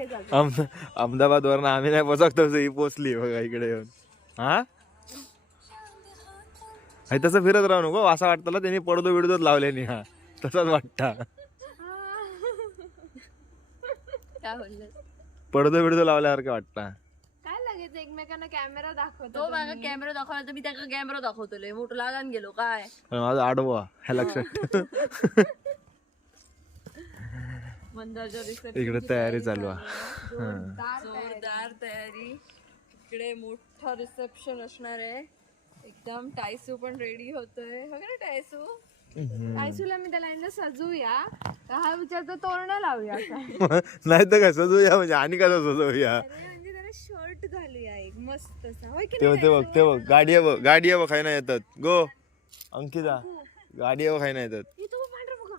अहमदाबाद वरनं आम्ही नाही पोचकतो ही पोचली बघा इकडे येऊन. हा? हे तसं फिरत राहू नको असं वाटतं ना त्यांनी पडदो बिडदोच लावले नाही हा. तसंच वाटतं. पडदो बिडदो लावल्यासारखं वाटतं. एकमेकांना कॅमेरा दाखवतो कॅमेरा दाखवला तर मी त्याचा कॅमेरा दाखवतो मोठं लागान गेलो काय? पण माझं आडवा ह्या लक्षात इकडे तयारी चालू आहे. हा. जोरदार तयारी. इकडे मोठं रिसेप्शन असणार आहे. एकदम टायसू पण रेडी होतोय. बघा ना टायसू आयसूला मी त्याला म्हणलं सजूया. तर हा विचारतो तोरण लावूया काय नाही तर काय सजवूया म्हणजे आणि कसं सजवूया? अरे म्हणजे त्याला शर्ट घालूया एक मस्त असा. होय की ते बघ ते बघ ते बघ. गाडी बघ गाडी बघ खायला येतात. गो अंकिता. गाडी आहे बघ खायला येतात नाही तू पांढरं बघा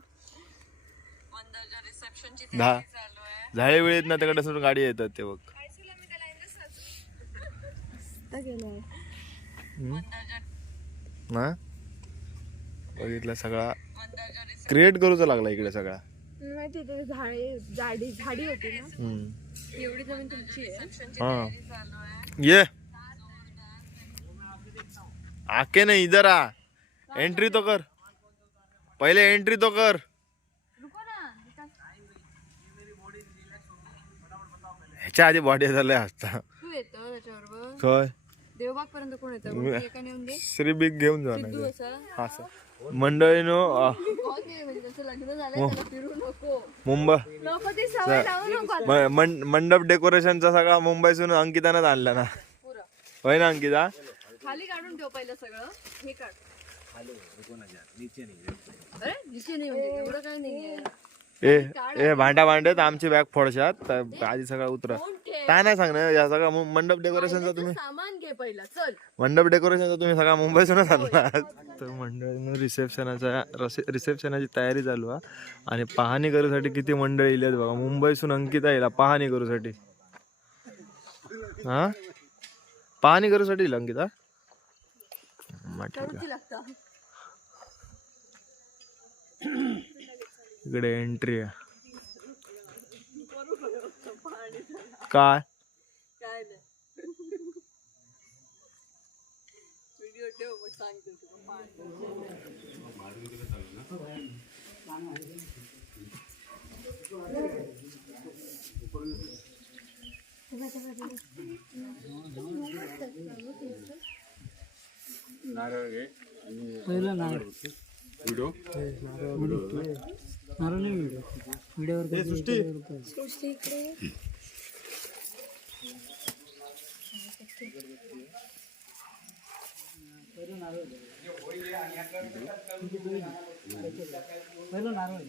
मंदारच्या रिसेप्शनची दहा. झाळे वेळेत ना त्याकडे सोडून गाडी येतात ते बघ. ना बघितलं सगळा. क्रिएट करूचा लागला इकडे सगळा. माहिती ते झाडे झाडी झाडी होती ना? हम्म. एवढी जमीन तुमची आहे? हाँ. ये. आके नहीं इधर आ. एंट्री तो कर. पहले एंट्री तो कर. ह्याच्या आधी बॉडी झालंय असता तू येतो त्याच्याबरोबर काय देवबाग पर्यंत कोण येतं? एका नेऊन दे. श्री बिग घेऊन जा तू ना असं? असं. मंडळीनो अ, कोण नाही म्हणजे त्याचं लग्न झालंय त्याला फिरू नको. मुंबई. नको ती सवय लावू नको आता. म- मं- मंडप डेकोरेशनचा सगळा मुंबईसून अंकितानंच आणला ना. पुरं. होय ना अंकिता? खाली काढून ठेव पहिलं सगळं. हे काढ. अरे नीचे नाही म्हणजे एवढं काय नाहीये. ए ए भांडा भांडत आमची बॅग फोडशात. तर आधी सगळं उतरा. काय नाही सांगणार या सगळा मंडप डेकोरेशनचा तुम्ही सामान घे पहिला चल. मंडप डेकोरेशनचा तुम्ही सगळा मुंबईसूनच आणला तर मंडळीनं रिसेप्शनाच्या रिसेप्शनाची तयारी चालू आहे आणि पाहणी करूसाठी किती मंडळी इल्यात बघा. मुंबईसून अंकिता येईल पाहणी करूसाठी. हा? पाहणी करूसाठी येईल अंकिता? ठीक आहे. किती लागतं इकडे एंट्री आहे काय काय नाही व्हिडिओ. मग सांगते तुला पाणी. पहिलं नारळ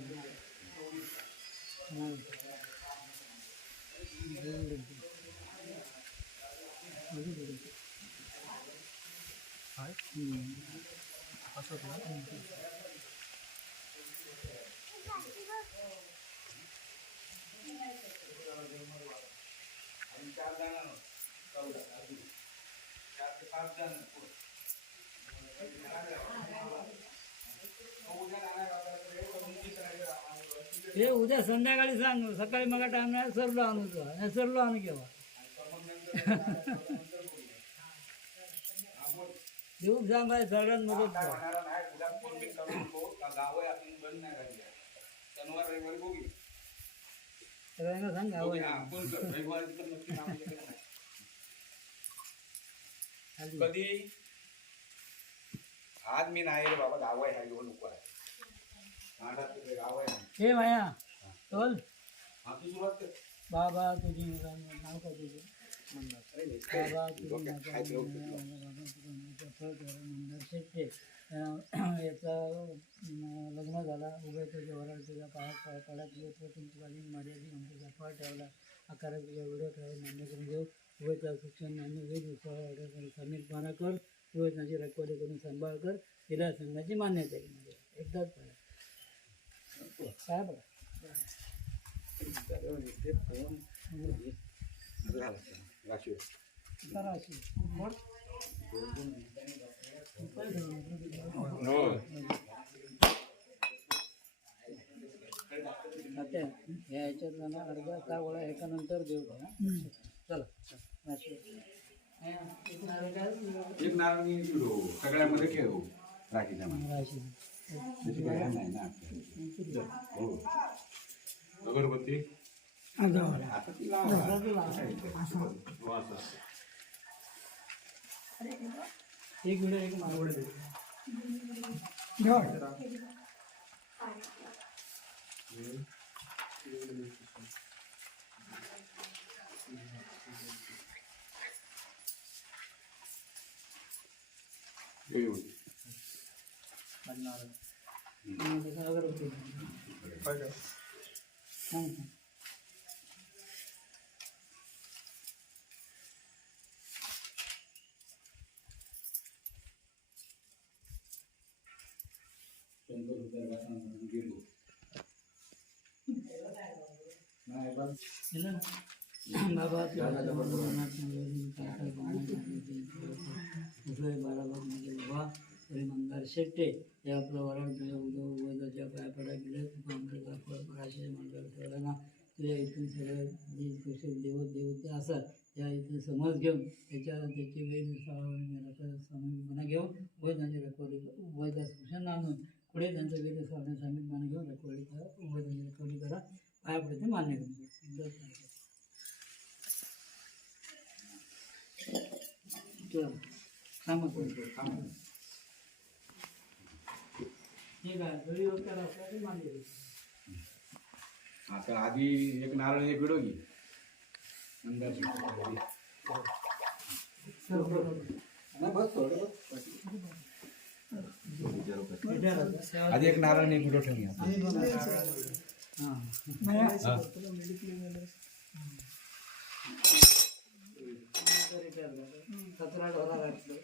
हे उद्या संध्याकाळी सांग सकाळी मग टाइम सरलो आणू तुला. सरलो आणू केव्हा? देऊ सांग बाय सगळ्यात मदत बघू. सगळ्यांना सांग गाव कधी? आज मी नाही रे बाबा गाव आहे घेऊन नको आहे गाव आहे हे. माया हा तू सुरुवात कर. बाबा तुझी नाव का तुझं? बाबा तुझी मंदार शेट्टे याचं लग्न झाला. उभे तुझ्या वराड तुझ्या पाय पडत येत व तुमची बाजू मर्यादित आमचा जपा ठेवला. आकारात तुझ्या व्हिडिओ ठेवा मान्य करून देऊ उभयचं शिक्षण मान्य होईल. उत्सव समीर पाना कर. उभयताची रखवाली करून सांभाळ कर. तिला संघाची मान्यता आहे. म्हणजे एकदाच पाहिजे काय बघा ते हो. त्या ह्या ह्याच्यात ना अर्धा का गोळा एका नंतर देऊ का? चला. एक नारळ सगळ्यामध्ये ठेव. राखीच्या. त्याची काय नाही ना. हो. अगरबत्ती. आता. एक व्हिडिओ एक मागवड दे. हे येऊ दे. अगरबत्ती सांग सांग. शंकर उतर वासना म्हणून गेलो. नाही बस. दिलं ना? बाबा तुला भगवानात बाबा तरी मंदार शेट्टे हे आपलं वरण तुझ्या उद्या उद्याच्या पडा गेले पराशे मंडळ तुझ्या इथून सगळे जे कुशल देवत देवते असतात त्या इथे समज घेऊन त्याच्या त्याची वेळ मना घेऊन व त्यांची रखवली वैदा सूचन आणून पुढे त्यांचं वेळ सावणे समीप घेऊन रेकॉर्डिंग करा व त्यांची करा पाया पडते मान्य करून चल थांबा थांबा ठीक आहे घरी डोक्याला आपल्याला मान्य आता आधी एक नारळ एक विडो घे अंदाज नाही बस थोडं बस. आधी एक नारळ आणि एक विडो ठेवून घ्या ढोरा घातलं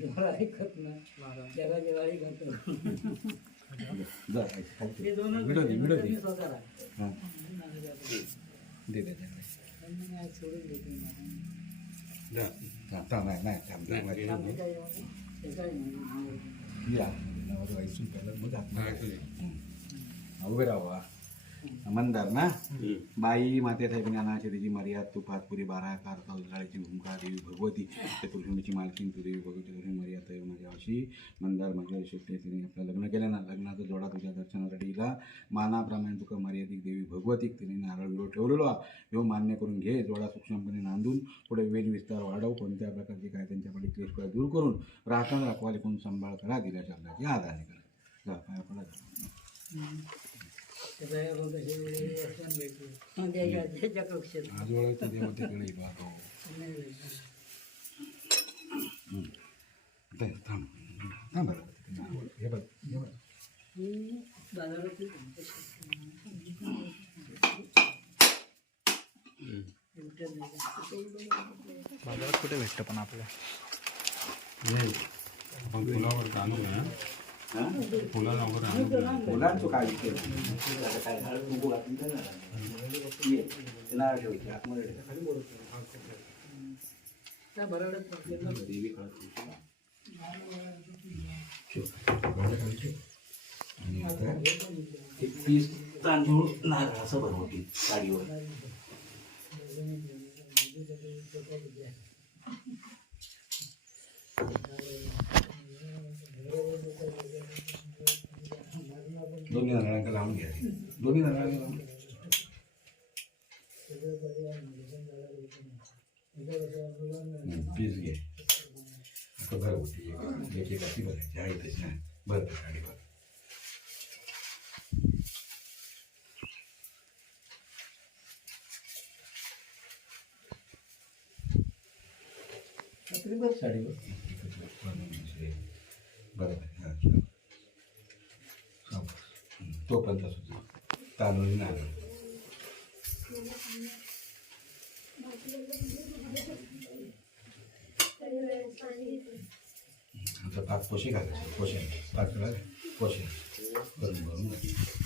ढोरा ऐकत नाही त्याला दिवाळी करतो जा, दोनच मी स्वतः राखतो. दे सोडून देतो नाही. उभे राहा मंदार ना? बाई माते साहेब ज्ञानाची तिची मर्याद तुपात पुरी बारा कार कौलाळीची भूमिका देवी भगवती. चतुर्भूमीची मालकीन तू देवी भगवती तुझी मर्यादा आहे माझ्या अशी मंदार माझ्या शेट्टे तिने आपलं लग्न केलं ना लग्नाचा जोडा तुझ्या दर्शनासाठी इला मानाप्रमाणे तुका मर्यादिक देवी भगवतीक तिने नारळ विरो ठेवलेलो हा. ह्यो मान्य करून घे जोडा सूक्ष्मपणे नांदून पुढे वेल विस्तार वाढव कोणत्या प्रकारचे काय त्यांच्याकडे क्लेश काय दूर करून राखण राखवाले कोण सांभाळ करा दिल्या शब्दाची आदाने करा. जा, पाया पडा. ते आज देवतेकडे पाहतो थांब थांब हे बघ बाजारात कुठे भेटतं पण आपल्या? आपण फुलावर आहे मुलांचं काय विषय काय झाड कुंकू घातली तर नारळ ठेवायचे, आतमध्ये देवी आणि आता एक पीस तांदूळ नारळ असं बनवतील साडीवर दोन्ही नारळांका लावून घ्या दोन्ही नारळांका लावून घ्या. हं, पीस घे आता बरं होती एक एक अशी बघायची आहे तशी नाही बरं बरं गाडी बरं आपली बरं साडीवर बरं तो पण तसं तांदूळ नाही आमचा पाच पोशे घालायचे पोशे. पाच वेळा पोशे. करून भरून घालायचे.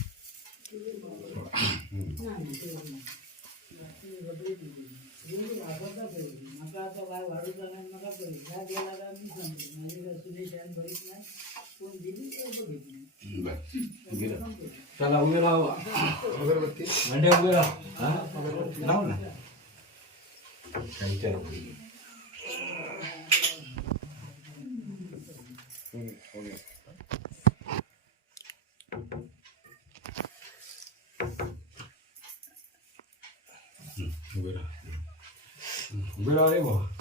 नका आता काय वाढू जाणार नका करू ह्या गेला का मी सांगतो माझी काय सुदेश आहे बरीच नाही कोण दिली तर बघितली बरं गेलं चला उभे राहा. अगरबत्ती. म्हणजे उभे राहा. हा? राहू ना. काही विचार. उभे राहा. उभे राहा रे हम्म.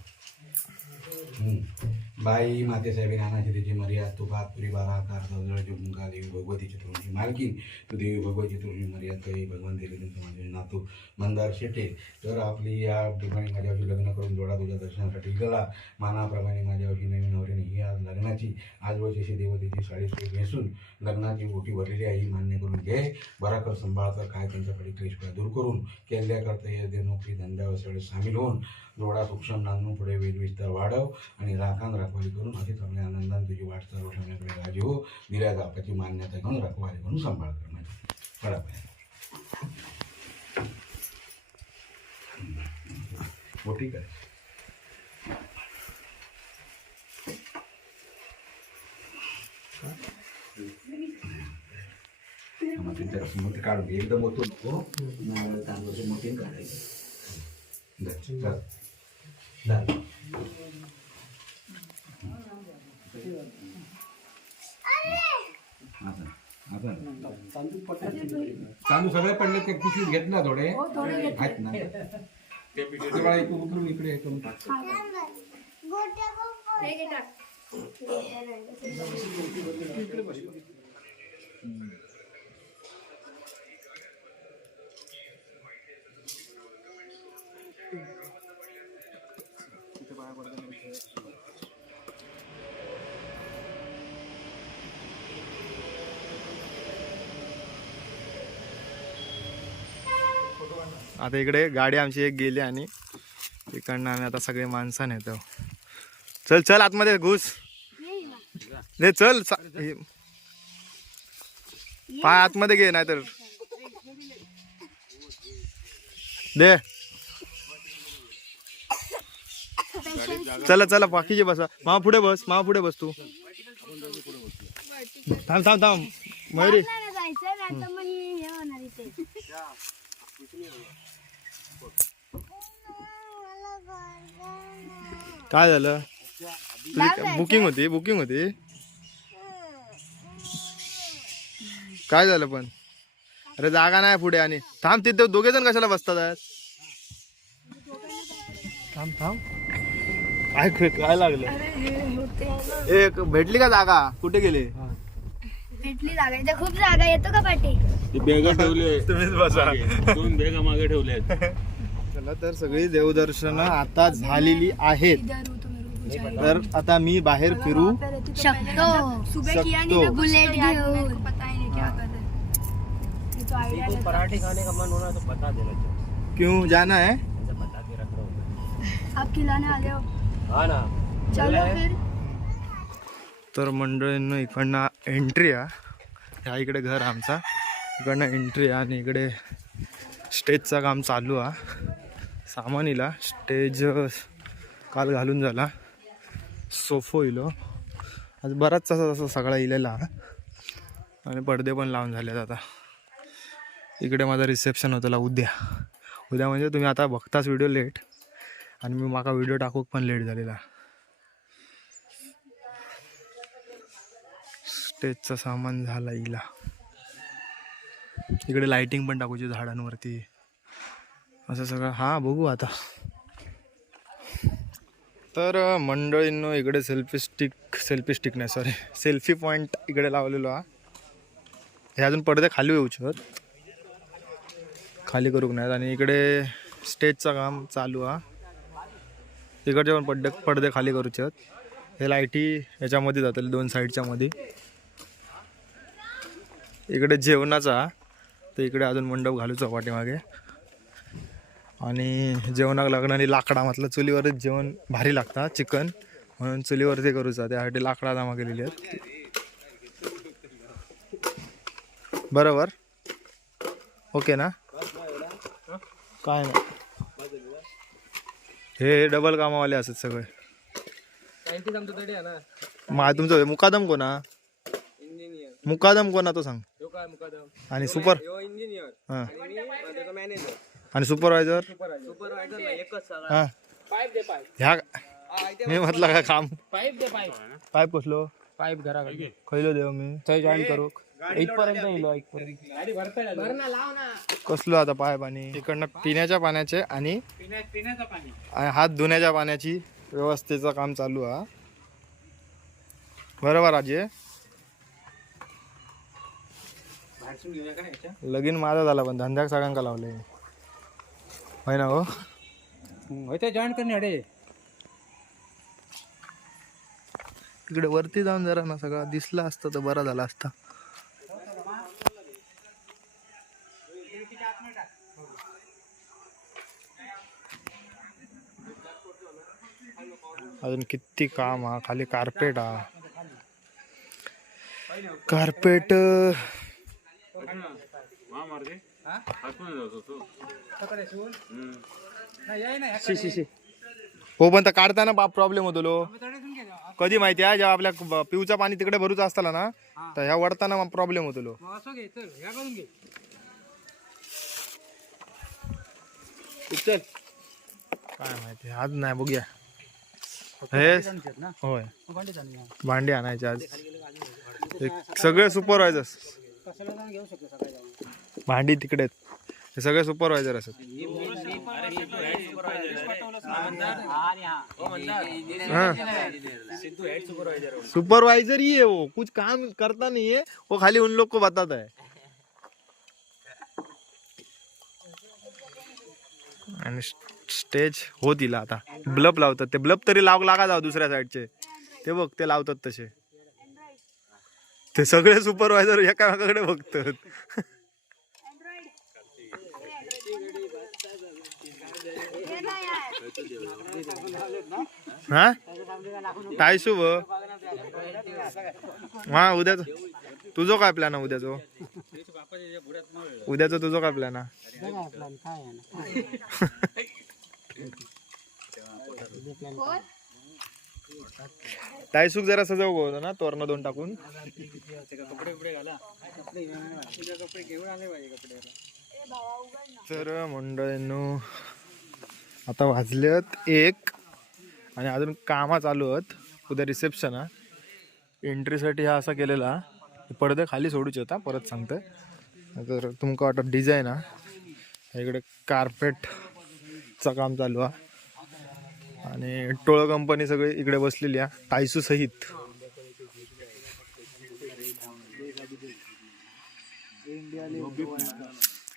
बाई मातेसाहेबी नानाची त्याची मर्याद तू भात पुरी बारा कार जवळ मुंगा देवी भगवती चतुर्थी मालकीन तू देवी भगवती चतुर्थी मर्याद काही भगवान देवी तुमचं माझे नातू मंदार शेटे. तर आपली या ठिकाणी माझ्याशी लग्न करून जोडा तुझ्या दर्शनासाठी गेला. मानाप्रमाणे माझ्याशी नवीन नवरीने ही आज लग्नाची आजवळची अशी देवतेची साडी सूट नेसून लग्नाची ओटी भरलेली आहे ही मान्य करून घे. बरा कर सांभाळ काय त्यांच्याकडे क्लेश दूर करून. केल्याकरता या नोकरी धंद्यावर सगळे सामील होऊन जोडा सूक्ष्म नांदून पुढे वेदविस्तार वाढव. आणि राखान राखवाली करून अशी चांगल्या आनंदाने तुझी वाट चालू ठेवण्याकडे राजी हो. दिल्या दापाची मान्यता घेऊन राखवाली करून सांभाळ करण्याची फळा हो ठीक आहे मग मोठी काढून एकदम होतो नको. नारळ मोठी काढायची धर, चल. धर. आता, आता. तांदूळ सगळे पडले ते पिशवीत घेत ना थोडे. आहेत ना. ते बाळा इकडून उतरून इकडे हे करून टाक. आता इकडे गाडी आमची एक गेली आणि इकडनं आम्ही आता सगळे माणसाने येतो चल चल आतमध्ये घुस. दे चल पाय आतमध्ये घे नाहीतर. दे. चला चला बाकीचे बसा. मामा पुढे बस मामा पुढे बस तू. थांब थांब थांब. मयुरी जायचं नाही तर मग हे होणार इथे काय झालं? तुझी बुकिंग होती बुकिंग होती? काय झालं पण? अरे जागा नाही पुढे आणि थांब तिथे दोघे जण कशाला बसतात आज? थांब थांब. काय काय लागलं? एक भेटली का जागा? कुठे गेले? भेटली जागा. इथे खूप जागा. येतो का पाठी? बेगा ठेवले तुम्हीच बसा. दोन बेगा मागे ठेवले चला तर सगळी देवदर्शन आता झालेली आहेत. तर आता मी बाहेर फिरू शकतो. शकतो. बुलेट घेऊन. पराठे खाने का मन होना तो बता देना चाहिए क्यों? जाना है? मुझे बता के रख रहा हूँ आप खिलाने आले हो. हाँ ना. चलो फिर. तर मंडळींनो इकडनं एंट्री आहे. ह्या इकडे घर आमचा. इकडनं एंट्री आहे आणि इकडे स्टेजचं काम चालू आहे. सामान इला स्टेज काल घालून झाला. सोफो इलो. आज बराच तसा तसा सगळा इलेला. आणि पडदे पण लावून झालेत आता. इकडे माझा रिसेप्शन होतला उद्या. उद्या म्हणजे तुम्ही आता बघताच व्हिडिओ लेट. आणि मी माका व्हिडिओ टाकूक पण लेट झालेला. स्टेजचं सामान झाला इला. इकडे लाइटिंग पण टाकूची झाडांवरती. असं सगळं. हां बघू आता. तर मंडळींनो इकडे सेल्फी स्टिक सेल्फी स्टिक नाही सॉरी सेल्फी पॉईंट इकडे लावलेलो हा. हे अजून पडदे खाली येऊ शकत. खाली करूक नाहीत आणि इकडे स्टेजचं काम चालू हा. इकडचे पण पडदे पडदे खाली करूचे आहेत हे लाईटी याच्यामध्ये जातील दोन साईडच्या मध्ये. इकडे जेवणाचा तर इकडे अजून मंडप घालूचा पाठीमागे. आणि जेवणाक लागणारी लाकडा म्हटलं चुलीवरच जेवण भारी लागता चिकन. म्हणून चुलीवर ते करूचा त्यासाठी लाकडा जमा केलेली आहेत. बरोबर? ओके ना? काय नाही. हे डबल कामावाले असत सगळे. मा तुमचं मुकादम कोणा मुकादम कोणा तो सांग आणि सुपर? हा. आणि सुपरवायझर हा. ह्या मी म्हटलं का काम? पाईप दे पाईप. पाईप कसलो? पाईप घरा खयलो देव मी. थंय जॉईन करू. इथपर्यंत येलो इथपर्यंत. कसलो आता पाईप आणि इकडनं पिण्याच्या पाण्याचे आणि पिण्याचं पाणी. आणि हात धुण्याच्या पाण्याची व्यवस्थेचं काम चालू आहे बरोबर आजी? लगीन माझा झाला पण धंद्याक सगळ्यांका लावले होय ना हो होते जॉईन करणे अडे इकडे वरती जाऊन जरा ना सगळं दिसलं असतं तर बरं झालं असतं. अजून किती काम हा खाली कार्पेट हा. कार्पेट हो पण तर काढताना बाप प्रॉब्लेम होतो लो कधी माहिती आहे जेव्हा आपल्या पिऊचं पाणी तिकडे भरूचं असताना ना तर ह्या वडताना प्रॉब्लेम होतो लो असं घे चल ह्या करून घे काय माहिती आज नाही बघूया हे ना होय भांडी आणायचे आज एक सगळे सुपरवायझर कशाला जाऊन घेऊ शकतो सकाळी जाऊन? भांडी तिकडे आहेत. हे सगळे सुपरवायझर असत सुपरवायझर ही है वो. कुछ काम करता नहीं है. वो खाली उन लोग को बताता है. आणि स्टेज हो दिला आता. ब्लब लावतात. ते ब्लब तरी लाव लागा जाव दुसऱ्या साईडचे ते बघ ते लावतात तसे. ते सगळे सुपरवायझर एकामेकाकडे बघतात. हा? टायसू व? हा उद्याच. तुझं काय प्लॅन आहे उद्याचं? उद्याचं तुझं काय प्लॅन आहे? टायसूक जरा सजव होतं ना तोरणं दोन टाकून. तर मंडळींनो आता वाजलेत एक आणि अजून कामा चालू आहेत. उद्या रिसेप्शन हा एंट्रीसाठी हा असा केलेला. पडदे खाली सोडूचे होता परत सांगतोय. तर तुमका वाटत डिझाईन हा इकडे कार्पेटचं काम चालू आहे. आणि टोळ कंपनी सगळी इकडे बसलेली आहे. टायसू सहित.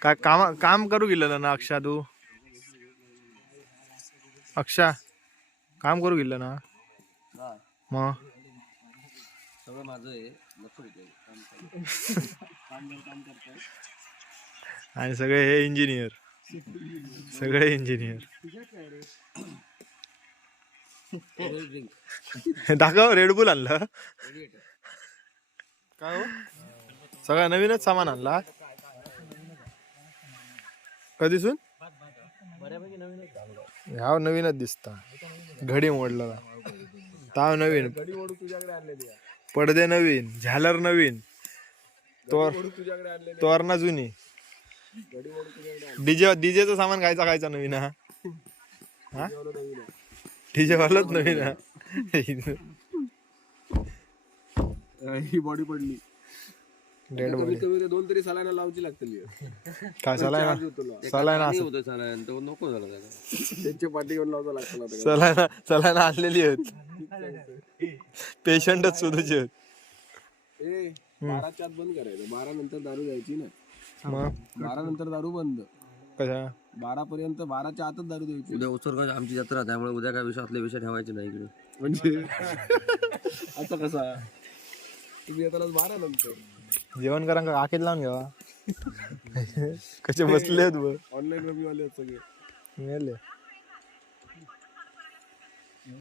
काय काम काम करू गेलं ना अक्षा तू? अक्षा काम करू गेलं ना मग? आणि सगळे हे इंजिनियर सगळे इंजिनियर दाखव रेडबुल आणलं. काय हो? नवीनच सामान आणला. कधीसून? ह्याव नवीनच दिसता. घडी मोडला. ताव नवीन. पडदे नवीन. झालर नवीन. तोर तोरणा जुनी. डीजे डीजेचं सामान खायचा खायचा नवीन हा. हा? डीजे वालाच नवीन हा ही बॉडी पडली. डेड बॉडी कमी दोन तरी सलाना लावची लागतील काय सलायना सलायना असं. होतं सलाईन तर नको झालं त्याला. त्यांच्या पाठी घेऊन लावता लागतं सलायना सलायना आणलेली आहेत. पेशंटच आहेत. ए बाराच्या आत बंद करायचं. बारा नंतर दारू द्यायची ना. मग? बारा नंतर दारू बंद. कशा? बारा पर्यंत बाराच्या आतच दारू द्यायची. उद्या उत्सर्ग आमची जत्रा त्यामुळे उद्या काय विषयातले विषय ठेवायचे नाही इकडे. म्हणजे? आता कसा? तुम्ही येताना बारा नंतर जेवण करा का आखेत लावून घ्यावा? कसे बसले आहेत बघ. ऑनलाईन रवी वाले आहेत सगळे. मेले.